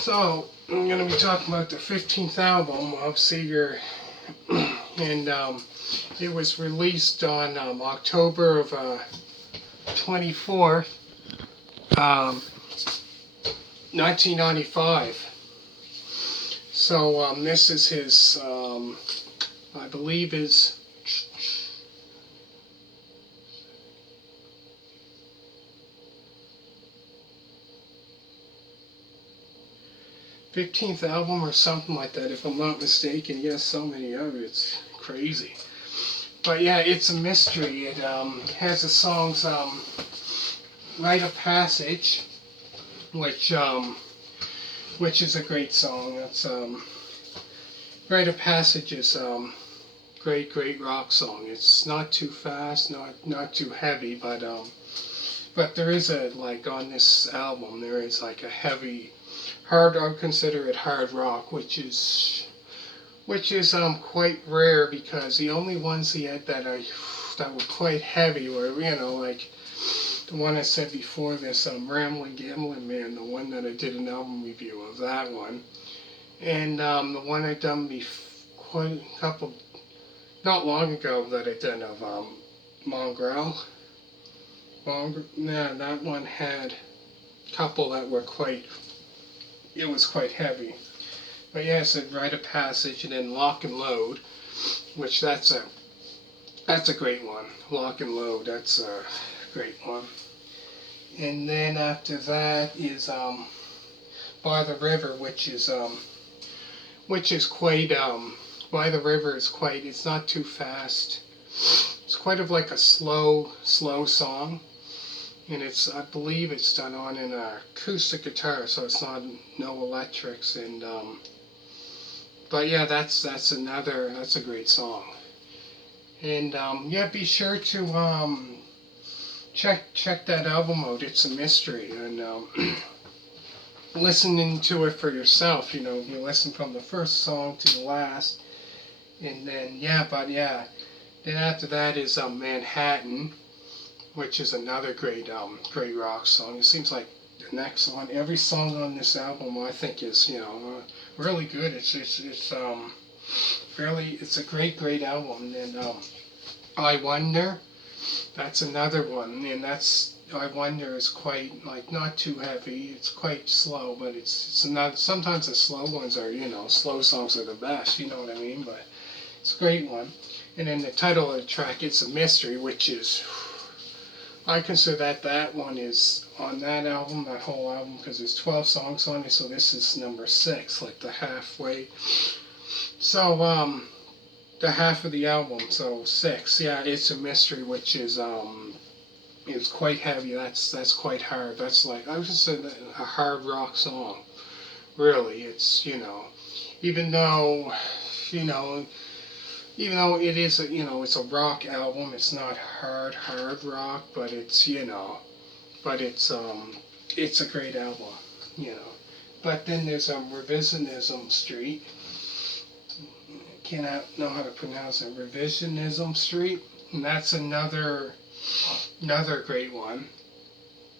So, I'm going to be talking about the 15th album of Seger, and it was released on October of 24th, 1995. So, this is his, I believe his 15th album or something like that, if I'm not mistaken. He has so many of it, it's crazy. But yeah, it's a mystery. It has the songs Rite of Passage, which is a great song. That's Rite of Passage is great rock song. It's not too fast, not too heavy, but there is a, like, on this album there is like a heavy hard, I would consider it hard rock, which is quite rare, because the only ones he had that were quite heavy were, like the one I said before, this Rambling Gambling Man, the one that I did an album review of, that one, and the one I done quite a couple, not long ago, that I done of Mongrel. Yeah, that one had a couple that were it was quite heavy. But yeah, it's a Rite of Passage, and then Lock and Load, which that's a great one. Lock and Load, that's a great one. And then after that is By the River, which is quite By the River is quite, it's not too fast. It's quite of like a slow song. And I believe it's done on an acoustic guitar, so it's no electrics. And but yeah, that's a great song. And yeah, be sure to check that album out. It's a mystery, and listening to it for yourself. You listen from the first song to the last, and then then after that is Manhattan, which is another great rock song. It seems like the next song, every song on this album, I think, is really good. It's a great album. And I Wonder, that's another one, and I Wonder is quite, like, not too heavy. It's quite slow, but it's not. Sometimes the slow ones are, slow songs are the best. You know what I mean? But it's a great one. And then the title of the track, It's a Mystery, which is, I consider that one is on that album, that whole album, because there's 12 songs on it, so this is number 6, like the halfway. So, the half of the album, so 6. Yeah, It's a Mystery, which is quite heavy. That's quite hard. That's, like, I would consider a hard rock song. Really, it's, even though, it is it's a rock album, it's not hard rock, but it's, it's a great album, But then there's Revisionism Street. Cannot know how to pronounce it. Revisionism Street, and that's another great one.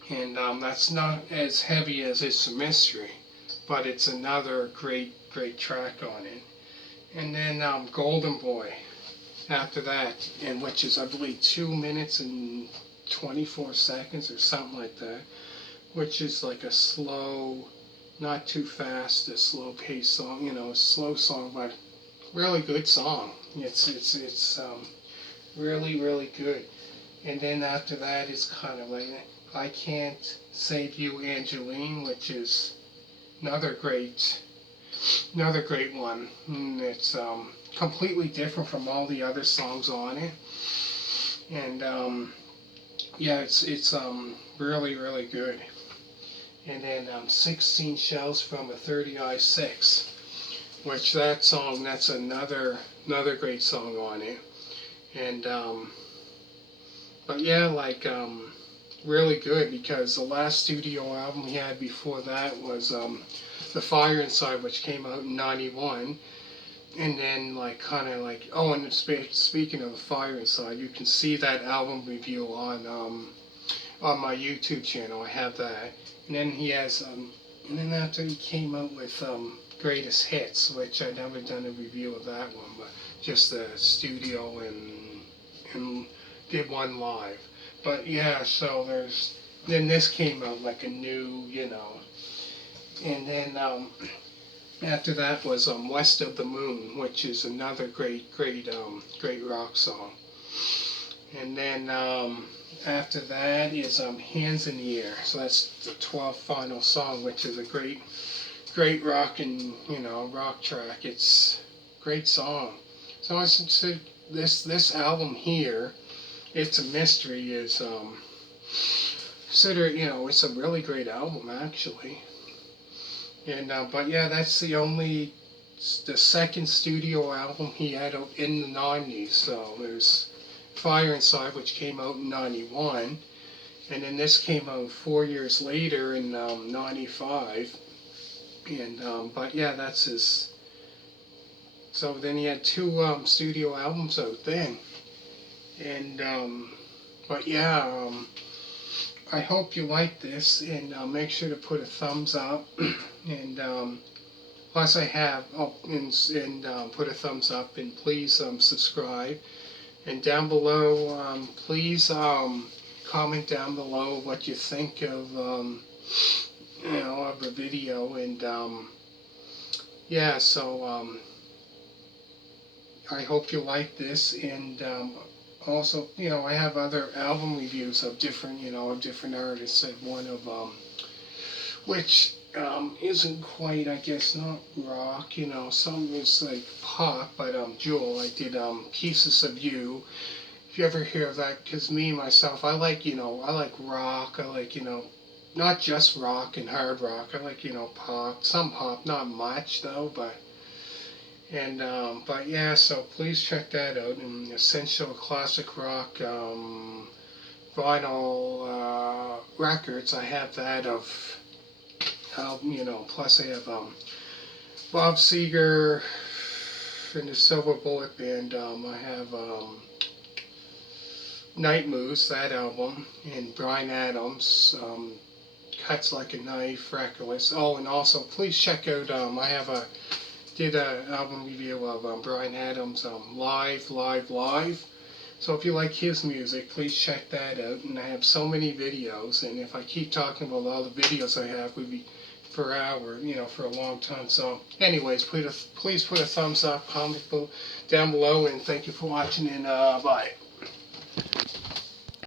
And that's not as heavy as It's a Mystery, but it's another great track on it. And then Golden Boy after that, and which is, I believe, 2 minutes and 24 seconds or something like that, which is like a slow, not too fast, a slow paced song, a slow song, but really good song. It's really good. And then after that is kind of like I Can't Save You, Angeline, which is another great one. And it's completely different from all the other songs on it. And yeah, it's really good. And then 16 Shells from a 30i6, which that's another great song on it. And but yeah, like really good, because the last studio album he had before that was The Fire Inside, which came out in '91. And then, like, oh, and speaking of The Fire Inside, you can see that album review on my YouTube channel. I have that. And then he has And then after he came out with Greatest Hits, which I never done a review of that one, but just the studio and did one live. But yeah, so then this came out like a new, and then after that was West of the Moon, which is another great rock song. And then after that is Hands in the Air. So that's the 12th final song, which is a great rock and rock track. It's a great song. So I should say this album here, It's a Mystery, is consider it's a really great album actually. And but yeah, that's the second studio album he had out in the 90s. So there's Fire Inside, which came out in 91, and then this came out 4 years later in 95. And but yeah, that's his. So then he had two studio albums out then. And but yeah, I hope you like this, and make sure to put a thumbs up. And plus I have put a thumbs up, and please subscribe. And down below, please comment down below what you think of of the video. And yeah, so I hope you like this. And also, I have other album reviews of different artists. And one of which isn't quite, I guess, not rock. Some is like pop, but Jewel, I did Pieces of You. If you ever hear of that, because me myself, I like rock. I like not just rock and hard rock. I like pop, some pop, not much though, but. And but yeah, so please check that out. And Essential Classic Rock vinyl records, I have that of plus I have Bob Seger and the Silver Bullet Band. I have Night Moves, that album, and Bryan Adams, Cuts Like a Knife, Reckless. Oh, and also please check out did an album review of Bryan Adams, Live. So if you like his music, please check that out. And I have so many videos, and if I keep talking about all the videos I have, we'd be for hours, for a long time. So anyways, please put a thumbs up, comment down below, and thank you for watching, and bye.